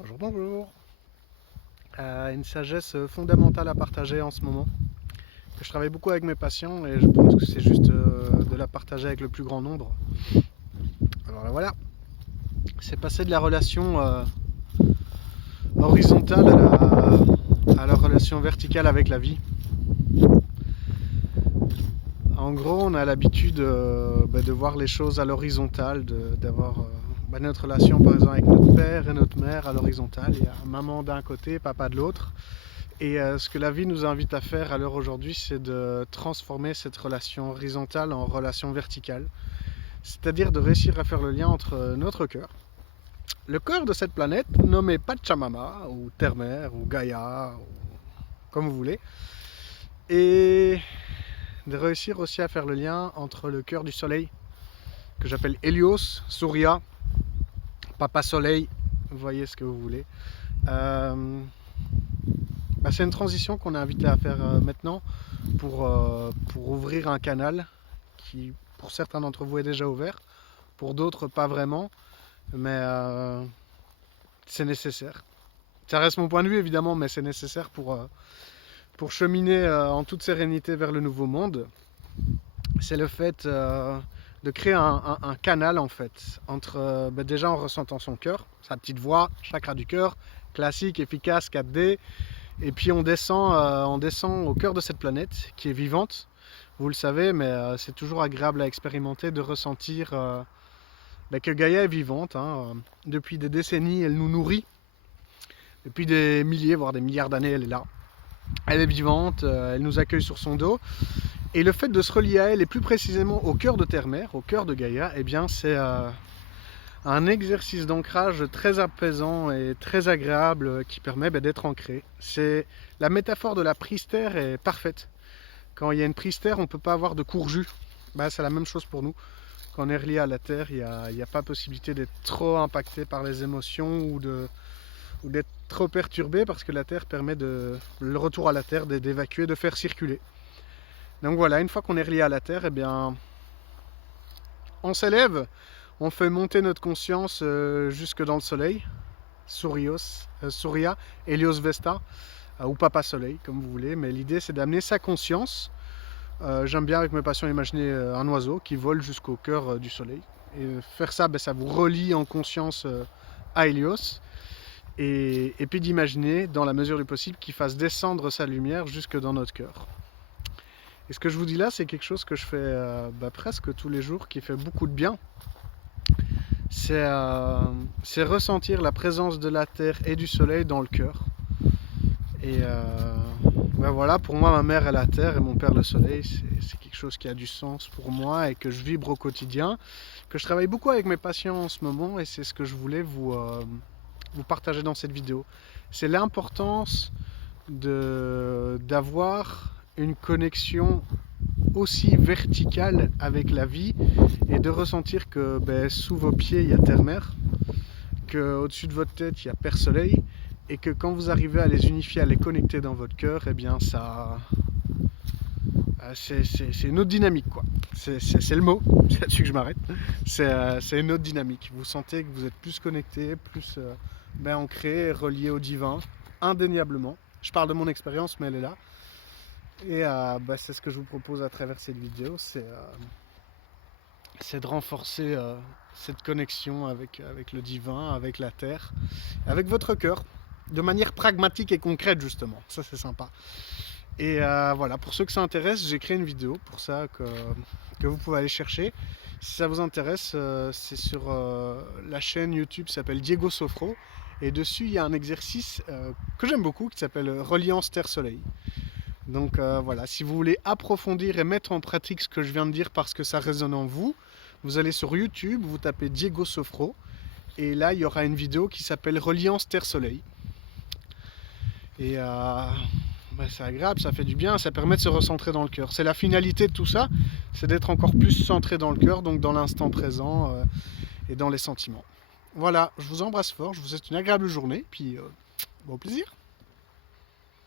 Bonjour, bonjour. Une sagesse fondamentale à partager en ce moment. Que je travaille beaucoup avec mes patients et je pense que c'est juste de la partager avec le plus grand nombre. Alors là, voilà, c'est passer de la relation horizontale à la relation verticale avec la vie. En gros, on a l'habitude de voir les choses à l'horizontale, d'avoir notre relation par exemple avec notre père et notre mère à l'horizontale. Il y a maman d'un côté, papa de l'autre. Et ce que la vie nous invite à faire à l'heure aujourd'hui, c'est de transformer cette relation horizontale en relation verticale. C'est-à-dire de réussir à faire le lien entre notre cœur, le cœur de cette planète, nommé Pachamama, ou Terre-Mère, ou Gaïa, ou comme vous voulez, et de réussir aussi à faire le lien entre le cœur du soleil, que j'appelle Hélios, Surya, Papa Soleil, vous voyez ce que vous voulez. C'est une transition qu'on est invité à faire maintenant pour ouvrir un canal qui, pour certains d'entre vous, est déjà ouvert, pour d'autres, pas vraiment, mais c'est nécessaire. Ça reste mon point de vue, évidemment, mais c'est nécessaire pour cheminer en toute sérénité vers le nouveau monde. C'est le fait de créer un canal, en fait, entre, déjà en ressentant son cœur, sa petite voix, chakra du cœur, classique, efficace, 4D, et puis on descend au cœur de cette planète qui est vivante, vous le savez, mais c'est toujours agréable à expérimenter, de ressentir que Gaïa est vivante. Depuis des décennies, elle nous nourrit. Depuis des milliers, voire des milliards d'années, elle est là. Elle est vivante, elle nous accueille sur son dos. Et le fait de se relier à elle, et plus précisément au cœur de Terre-Mère, au cœur de Gaïa, eh bien c'est un exercice d'ancrage très apaisant et très agréable qui permet d'être ancré. La métaphore de la prise terre est parfaite. Quand il y a une prise terre, on ne peut pas avoir de courjus. C'est la même chose pour nous. Quand on est relié à la terre, il n'y a pas possibilité d'être trop impacté par les émotions ou d'être trop perturbé, parce que la terre permet le retour à la terre, d'évacuer, de faire circuler. Donc voilà, une fois qu'on est relié à la terre, eh bien, on s'élève. On fait monter notre conscience jusque dans le soleil, Surya, Hélios Vesta, ou Papa Soleil, comme vous voulez. Mais l'idée, c'est d'amener sa conscience. J'aime bien avec mes patients imaginer un oiseau qui vole jusqu'au cœur du soleil. Et faire ça, ça vous relie en conscience à Hélios. Et puis d'imaginer, dans la mesure du possible, qu'il fasse descendre sa lumière jusque dans notre cœur. Et ce que je vous dis là, c'est quelque chose que je fais presque tous les jours, qui fait beaucoup de bien. C'est ressentir la présence de la terre et du soleil dans le cœur. Et voilà, pour moi, ma mère est la terre et mon père le soleil. C'est quelque chose qui a du sens pour moi et que je vibre au quotidien, que je travaille beaucoup avec mes patients en ce moment, et c'est ce que je voulais vous partager dans cette vidéo. C'est l'importance d'avoir une connexion aussi verticale avec la vie, et de ressentir que sous vos pieds il y a Terre-Mère, qu'au-dessus de votre tête il y a Père Soleil, et que quand vous arrivez à les unifier, à les connecter dans votre cœur, eh bien c'est une autre dynamique, quoi. C'est le mot, c'est là-dessus que je m'arrête. C'est une autre dynamique. Vous sentez que vous êtes plus connecté, plus ancré, relié au divin, indéniablement. Je parle de mon expérience, mais elle est là. Et c'est ce que je vous propose à travers cette vidéo, c'est de renforcer cette connexion avec le divin, avec la terre, avec votre cœur, de manière pragmatique et concrète, justement. Ça, c'est sympa. Et voilà, pour ceux que ça intéresse, j'ai créé une vidéo pour ça que vous pouvez aller chercher. Si ça vous intéresse, c'est sur la chaîne YouTube qui s'appelle Diego Sofro. Et dessus, il y a un exercice que j'aime beaucoup qui s'appelle Reliance Terre-Soleil. Donc voilà, si vous voulez approfondir et mettre en pratique ce que je viens de dire parce que ça résonne en vous, vous allez sur YouTube, vous tapez Diego Sofro, et là il y aura une vidéo qui s'appelle Reliance Terre-Soleil. Et c'est agréable, ça fait du bien, ça permet de se recentrer dans le cœur. C'est la finalité de tout ça, c'est d'être encore plus centré dans le cœur, donc dans l'instant présent et dans les sentiments. Voilà, je vous embrasse fort, je vous souhaite une agréable journée, puis bon plaisir.